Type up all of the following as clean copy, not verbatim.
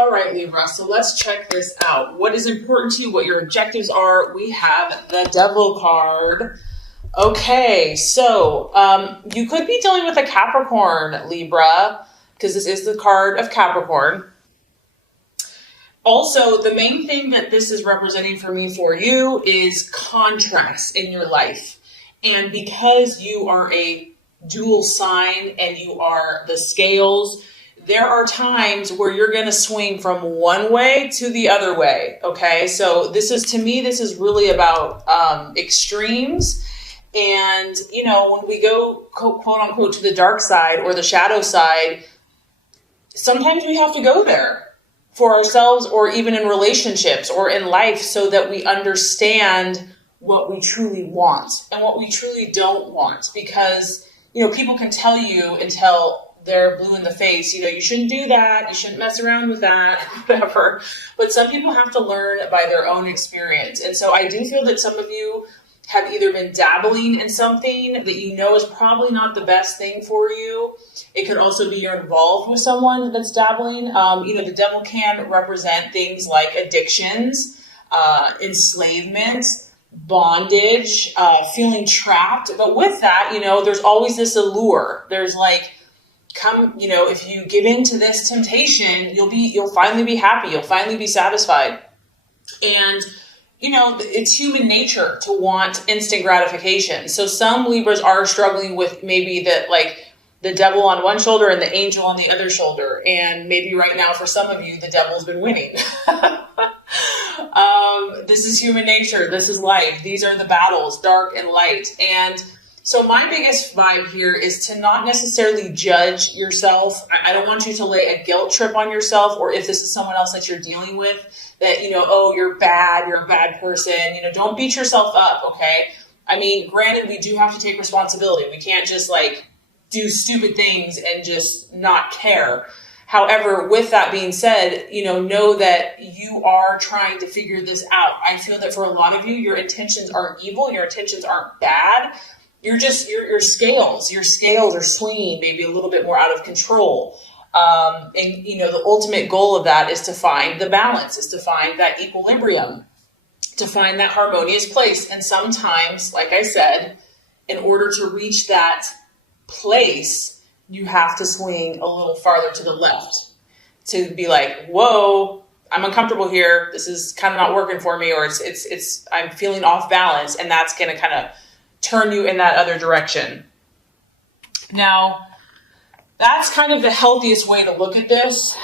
All right, Libra, so let's check this out. What is important to you, what your objectives are? We have the Devil card. Okay, so you could be dealing with a Capricorn, Libra, because this is the card of Capricorn. Also, the main thing that this is representing for me for you is contrast in your life. And because you are a dual sign and you are the scales, there are times where you're going to swing from one way to the other way. Okay, so this is, to me, this is really about extremes. And, you know, when we go quote unquote to the dark side or the shadow side, sometimes we have to go there for ourselves or even in relationships or in life so that we understand what we truly want and what we truly don't want. Because, you know, people can tell you until they're blue in the face, you know, you shouldn't do that, you shouldn't mess around with that, whatever. But some people have to learn by their own experience. And so I do feel that some of you have either been dabbling in something that you know is probably not the best thing for you. It could also be you're involved with someone that's dabbling. You know, the devil can represent things like addictions, enslavement, bondage, feeling trapped. But with that, you know, there's always this allure. There's like, come, you know, if you give in to this temptation, you'll finally be happy. You'll finally be satisfied. And, you know, it's human nature to want instant gratification. So some Libras are struggling with maybe the devil on one shoulder and the angel on the other shoulder. And maybe right now for some of you, the devil's been winning. This is human nature. This is life. These are the battles, dark and light. And so my biggest vibe here is to not necessarily judge yourself. I don't want you to lay a guilt trip on yourself, or if this is someone else that you're dealing with, that, you know, oh, you're bad, you're a bad person. You know, don't beat yourself up, okay? I mean, granted, we do have to take responsibility. We can't just like do stupid things and just not care. However, with that being said, you know that you are trying to figure this out. I feel that for a lot of you, your intentions aren't evil, your intentions aren't bad. You're just, your scales are swinging maybe a little bit more out of control. And, you know, the ultimate goal of that is to find the balance, is to find that equilibrium, to find that harmonious place. And sometimes, like I said, in order to reach that place, you have to swing a little farther to the left to be like, whoa, I'm uncomfortable here. This is kind of not working for me, or it's I'm feeling off balance. And that's going to kind of turn you in that other direction. Now, that's kind of the healthiest way to look at this.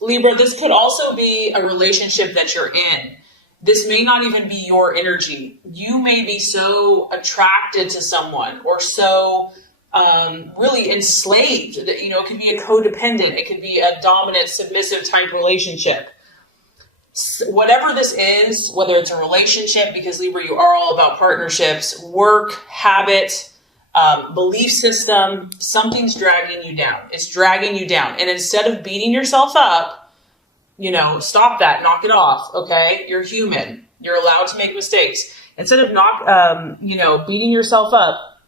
Libra, this could also be a relationship that you're in. This may not even be your energy. You may be so attracted to someone or so really enslaved that, you know, it could be a codependent. It could be a dominant, submissive type relationship. Whatever this is, whether it's a relationship, because Libra, you are all about partnerships, work, habit, belief system, something's dragging you down. It's dragging you down. And instead of beating yourself up, you know, stop that, knock it off. Okay. You're human. You're allowed to make mistakes. Instead of beating yourself up,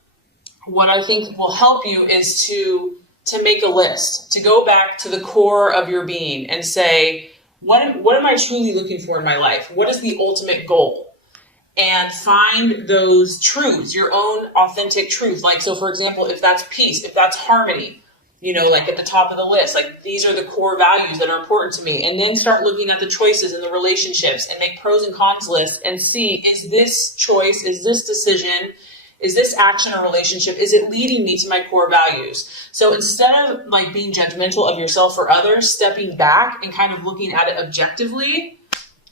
what I think will help you is to make a list, to go back to the core of your being and say, what am I truly looking for in my life? What is the ultimate goal? And find those truths, your own authentic truth. Like, so for example, if that's peace, if that's harmony, you know, like at the top of the list, like these are the core values that are important to me. And then start looking at the choices in the relationships and make pros and cons lists and see, is this choice, is this decision, is this action or relationship, is it leading me to my core values? So instead of like being judgmental of yourself or others, stepping back and kind of looking at it objectively,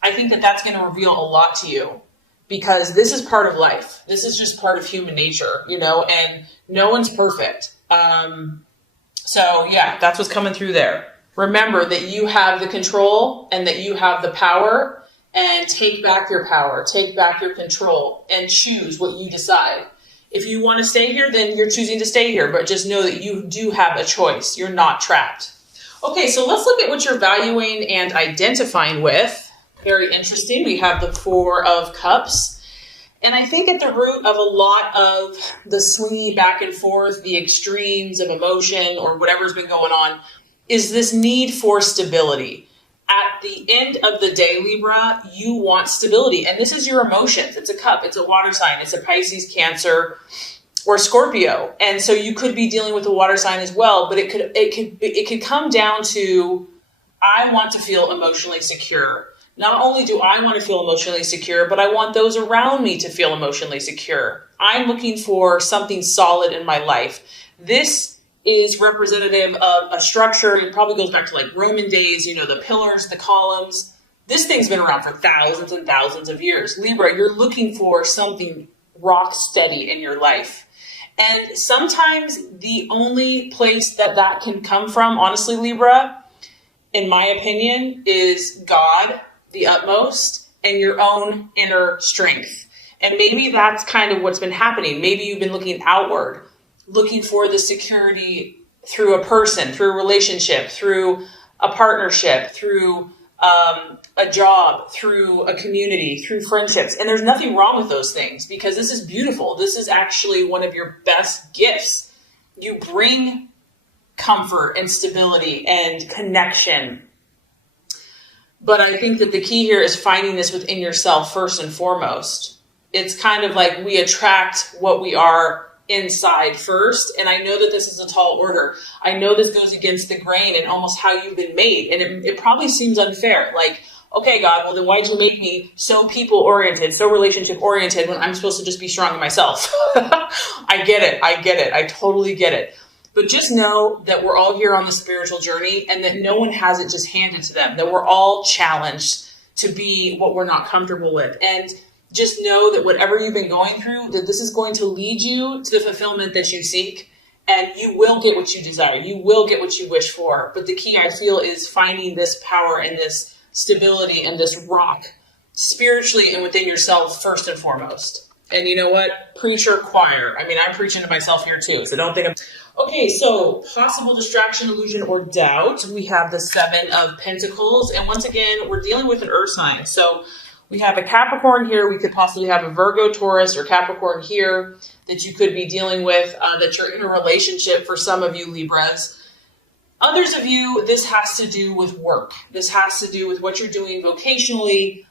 I think that that's going to reveal a lot to you, because this is part of life. This is just part of human nature, you know, and no one's perfect. So yeah, that's what's coming through there. Remember that you have the control and that you have the power, and take back your power, take back your control, and choose what you decide. If you want to stay here, then you're choosing to stay here, but just know that you do have a choice. You're not trapped. Okay, so let's look at what you're valuing and identifying with. Very interesting. We have the Four of Cups. And I think at the root of a lot of the swingy back and forth, the extremes of emotion or whatever's been going on, is this need for stability. At the end of the day, Libra, you want stability. And this is your emotions. It's a cup. It's a water sign. It's a Pisces, Cancer, or Scorpio. And so you could be dealing with a water sign as well. But it could come down to, I want to feel emotionally secure. Not only do I want to feel emotionally secure, but I want those around me to feel emotionally secure. I'm looking for something solid in my life. This is representative of a structure. It probably goes back to like Roman days, the pillars, the columns. This thing's been around for thousands and thousands of years. Libra, you're looking for something rock steady in your life. And sometimes the only place that can come from, honestly, Libra, in my opinion, is God, the utmost, and your own inner strength. And maybe that's kind of what's been happening. Maybe you've been looking outward, looking for the security through a person, through a relationship, through a partnership, through a job, through a community, through friendships. And there's nothing wrong with those things, because this is beautiful. This is actually one of your best gifts. You bring comfort and stability and connection. But I think that the key here is finding this within yourself first and foremost. It's kind of like we attract what we are inside first. And I know that this is a tall order. I know this goes against the grain and almost how you've been made. And it probably seems unfair. Like, okay, God, well then why'd you make me so people oriented, so relationship oriented when I'm supposed to just be strong in myself? I get it. I totally get it. But just know that we're all here on the spiritual journey, and that no one has it just handed to them, that we're all challenged to be what we're not comfortable with. And just know that whatever you've been going through, that this is going to lead you to the fulfillment that you seek, and you will get what you desire. You will get what you wish for. But the key, I feel, is finding this power and this stability and this rock spiritually and within yourself first and foremost. And you know what? Preacher, choir. I mean, I'm preaching to myself here too, so don't think I'm... Okay, so possible distraction, illusion, or doubt. We have the 7 of Pentacles. And once again, we're dealing with an earth sign. So we have a Capricorn here. We could possibly have a Virgo, Taurus, or Capricorn here that you could be dealing with, that you're in a relationship for some of you Libras. Others of you, this has to do with work. This has to do with what you're doing vocationally.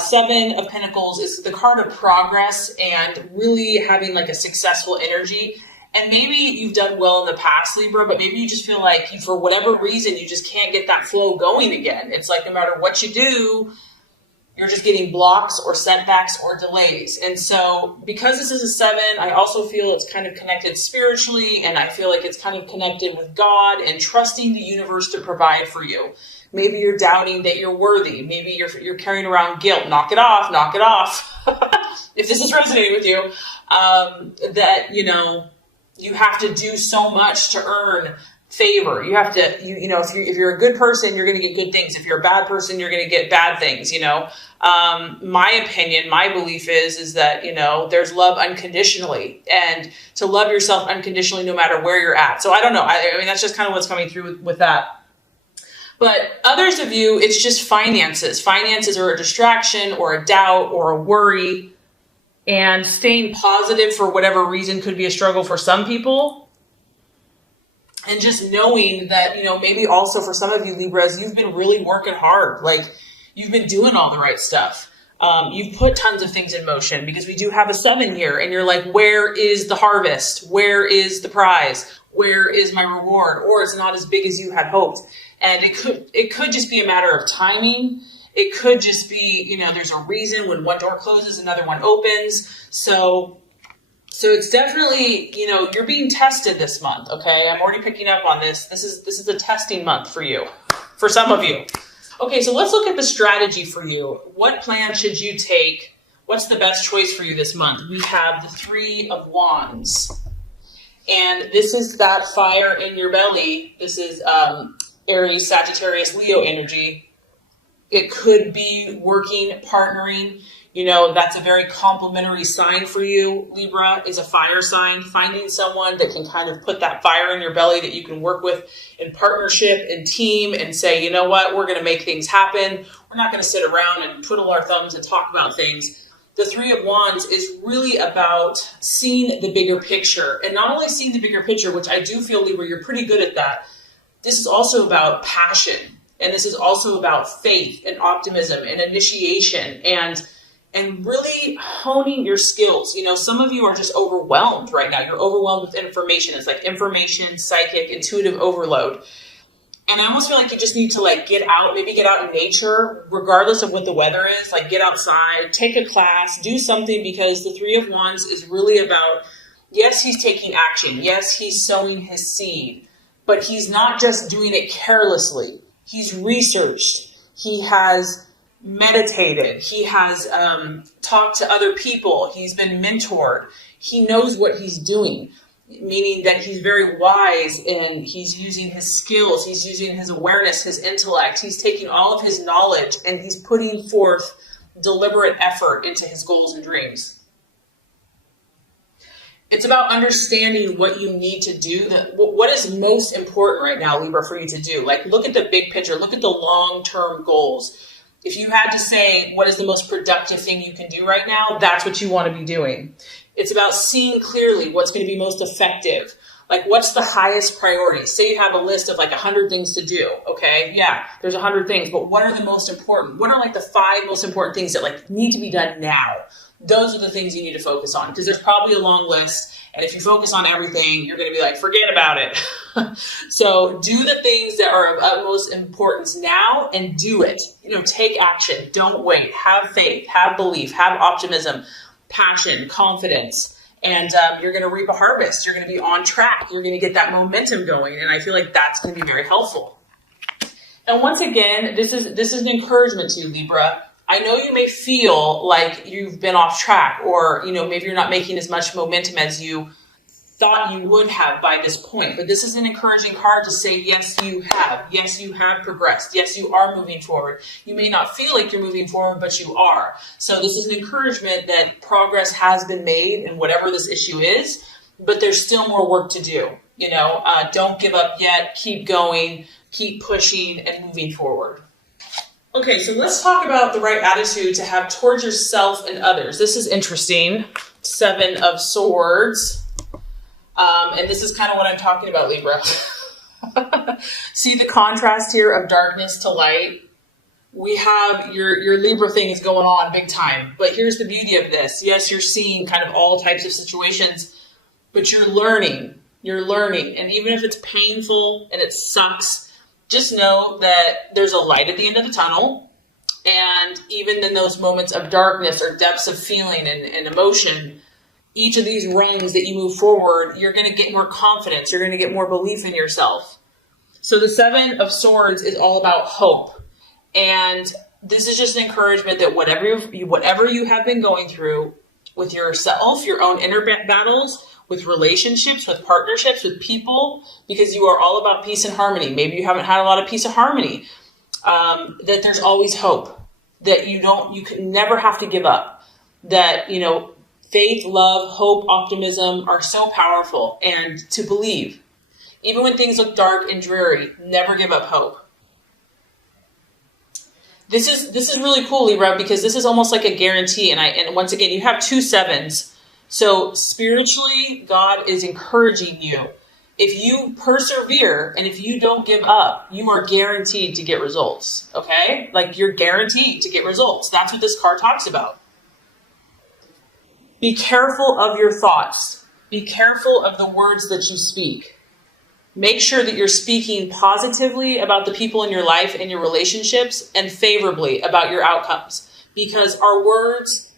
7 of Pentacles is the card of progress and really having like a successful energy. And maybe you've done well in the past, Libra, but maybe you just feel like for whatever reason, you just can't get that flow going again. It's like no matter what you do, you're just getting blocks or setbacks or delays. And so because this is a 7, I also feel it's kind of connected spiritually, and I feel like it's kind of connected with God and trusting the universe to provide for you. Maybe you're doubting that you're worthy. Maybe you're carrying around guilt. Knock it off, knock it off. If this is resonating with you, that, you have to do so much to earn favor. You have to, if you're a good person, you're going to get good things. If you're a bad person, you're going to get bad things, My opinion, my belief is that, there's love unconditionally, and to love yourself unconditionally no matter where you're at. So I don't know. I mean, that's just kind of what's coming through with that. But others of you, it's just finances. Finances are a distraction or a doubt or a worry. And staying positive for whatever reason could be a struggle for some people. And just knowing that, maybe also for some of you Libras, you've been really working hard. Like you've been doing all the right stuff. You've put tons of things in motion, because we do have a 7 here. And you're like, where is the harvest? Where is the prize? Where is my reward? Or it's not as big as you had hoped. And it could just be a matter of timing. It could just be, there's a reason when one door closes, another one opens. So it's definitely, you're being tested this month. Okay. I'm already picking up on this. This is a testing month for you, for some of you. Okay. So let's look at the strategy for you. What plan should you take? What's the best choice for you this month? We have the 3 of Wands, and this is that fire in your belly. This is, Aries, Sagittarius, Leo energy. It could be working, partnering. That's a very complementary sign for you. Libra is a fire sign. Finding someone that can kind of put that fire in your belly that you can work with in partnership and team and say, you know what, we're going to make things happen. We're not going to sit around and twiddle our thumbs and talk about things. The 3 of Wands is really about seeing the bigger picture, and not only seeing the bigger picture, which I do feel, Libra, you're pretty good at that. this is also about passion. And this is also about faith and optimism and initiation and really honing your skills. Some of you are just overwhelmed right now. You're overwhelmed with information. It's like information, psychic, intuitive overload. And I almost feel like you just need to get out, maybe get out in nature, regardless of what the weather is, get outside, take a class, do something, because the Three of Wands is really about, yes, he's taking action. Yes, he's sowing his seed, but he's not just doing it carelessly. He's researched. He has meditated. He has talked to other people. He's been mentored. He knows what he's doing, meaning that he's very wise and he's using his skills. He's using his awareness, his intellect. He's taking all of his knowledge and he's putting forth deliberate effort into his goals and dreams. It's about understanding what you need to do. What is most important right now, Libra, for you to do? Look at the big picture. Look at the long-term goals. If you had to say what is the most productive thing you can do right now, that's what you want to be doing. It's about seeing clearly what's going to be most effective. What's the highest priority? Say you have a list of 100 things to do. Okay, yeah, there's 100 things, but what are the most important? What are the 5 most important things that need to be done now? Those are the things you need to focus on, because there's probably a long list. And if you focus on everything, you're going to be forget about it. So do the things that are of utmost importance now and do it. Take action. Don't wait. Have faith, have belief, have optimism, passion, confidence, and you're going to reap a harvest. You're going to be on track. You're going to get that momentum going. And I feel like that's going to be very helpful. And once again, this is an encouragement to you, Libra. I know you may feel like you've been off track, or, maybe you're not making as much momentum as you thought you would have by this point. But this is an encouraging card to say, yes, you have. Yes, you have progressed. Yes, you are moving forward. You may not feel like you're moving forward, but you are. So this is an encouragement that progress has been made in whatever this issue is, but there's still more work to do. Don't give up yet. Keep going, keep pushing and moving forward. Okay, so let's talk about the right attitude to have towards yourself and others. This is interesting. 7 of Swords. And this is kind of what I'm talking about, Libra. See the contrast here of darkness to light? We have your Libra thing is going on big time. But here's the beauty of this. Yes, you're seeing kind of all types of situations, but you're learning. You're learning. And even if it's painful and it sucks, just know that there's a light at the end of the tunnel. And even in those moments of darkness or depths of feeling and emotion, each of these rungs that you move forward, you're going to get more confidence. You're going to get more belief in yourself. So the 7 of Swords is all about hope. And this is just an encouragement that whatever you have been going through with yourself, your own inner battles, with relationships, with partnerships, with people, because you are all about peace and harmony. Maybe you haven't had a lot of peace and harmony. That there's always hope. That you can never have to give up. That, faith, love, hope, optimism are so powerful, and to believe. Even when things look dark and dreary, never give up hope. This is really cool, Libra, because this is almost like a guarantee. And once again, you have 2 7s. So spiritually, God is encouraging you. If you persevere and if you don't give up, you are guaranteed to get results. Okay? You're guaranteed to get results. That's what this card talks about. Be careful of your thoughts. Be careful of the words that you speak. Make sure that you're speaking positively about the people in your life and your relationships, and favorably about your outcomes, because our words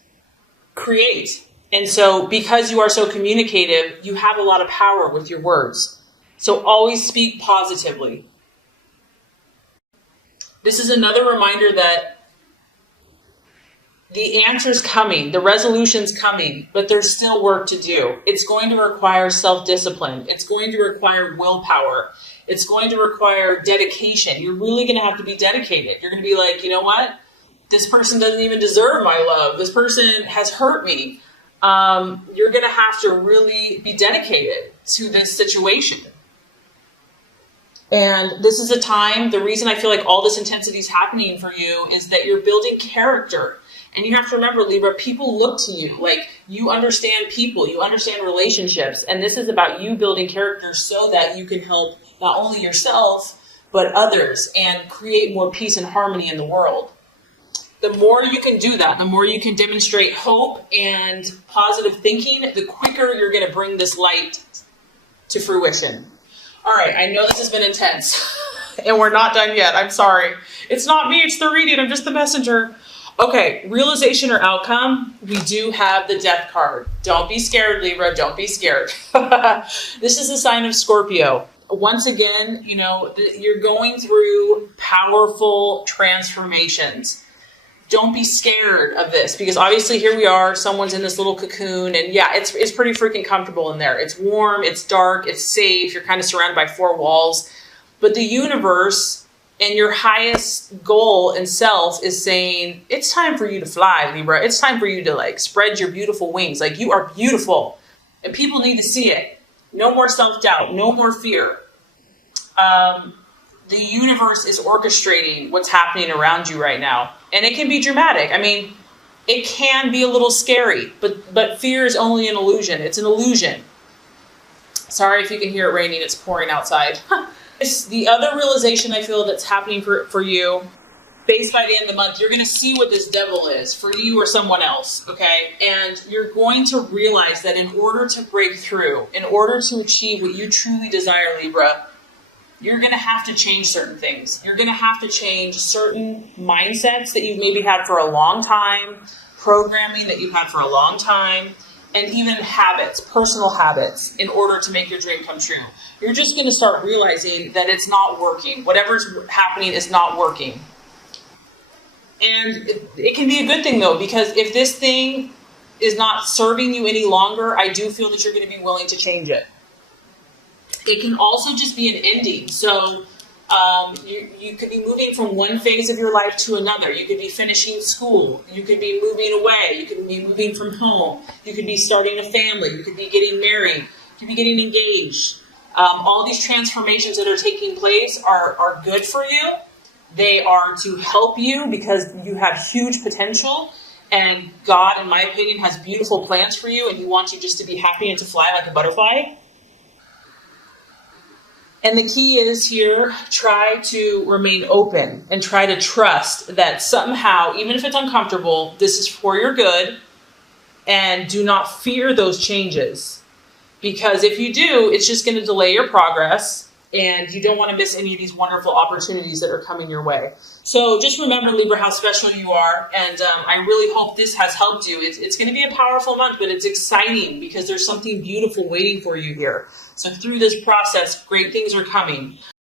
create. And so because you are so communicative, you have a lot of power with your words. So always speak positively. This is another reminder that the answer's coming, the resolution's coming, but there's still work to do. It's going to require self-discipline. It's going to require willpower. It's going to require dedication. You're really going to have to be dedicated. You're going to be like, you know what? This person doesn't even deserve my love. This person has hurt me. You're going to have to really be dedicated to this situation. And this is a time, the reason I feel like all this intensity is happening for you is that you're building character. And you have to remember, Libra, people look to you. You understand people, you understand relationships. And this is about you building character so that you can help not only yourself, but others, and create more peace and harmony in the world. The more you can do that, the more you can demonstrate hope and positive thinking, the quicker you're going to bring this light to fruition. All right, I know this has been intense, and we're not done yet. I'm sorry. It's not me, it's the reading. I'm just the messenger. Okay, realization or outcome, we do have the death card. Don't be scared, Libra. Don't be scared. This is a sign of Scorpio. Once again, you know, you're going through powerful transformations. Don't be scared of this, because obviously here we are, someone's in this little cocoon, and yeah, it's pretty freaking comfortable in there. It's warm, it's dark, it's safe, you're kind of surrounded by four walls. But the universe and your highest goal and self is saying, it's time for you to fly, Libra. It's time for you to like spread your beautiful wings. Like, you are beautiful, and people need to see it. No more self-doubt, no more fear. The universe is orchestrating what's happening around you right now. And it can be dramatic. I mean, it can be a little scary, but fear is only an illusion. It's an illusion. Sorry if you can hear it raining. It's pouring outside. It's the other realization I feel that's happening for you. Based by the end of the month, you're going to see what this devil is for you or someone else, okay? And you're going to realize that in order to break through, in order to achieve what you truly desire, Libra, you're going to have to change certain things. You're going to have to change certain mindsets that you've maybe had for a long time, programming that you've had for a long time, and even habits, personal habits, in order to make your dream come true. You're just going to start realizing that it's not working. Whatever's happening is not working. And it can be a good thing, though, because if this thing is not serving you any longer, I do feel that you're going to be willing to change it. It can also just be an ending. So you could be moving from one phase of your life to another. You could be finishing school. You could be moving away. You could be moving from home. You could be starting a family. You could be getting married. You could be getting engaged. All these transformations that are taking place are good for you. They are to help you because you have huge potential. And God, in my opinion, has beautiful plans for you. And He wants you just to be happy and to fly like a butterfly. And the key is here, try to remain open and try to trust that somehow, even if it's uncomfortable, this is for your good, and do not fear those changes. Because if you do, it's just going to delay your progress, and you don't want to miss any of these wonderful opportunities that are coming your way. So just remember, Libra, how special you are, and I really hope this has helped you. It's going to be a powerful month, but it's exciting because there's something beautiful waiting for you here. So through this process, great things are coming.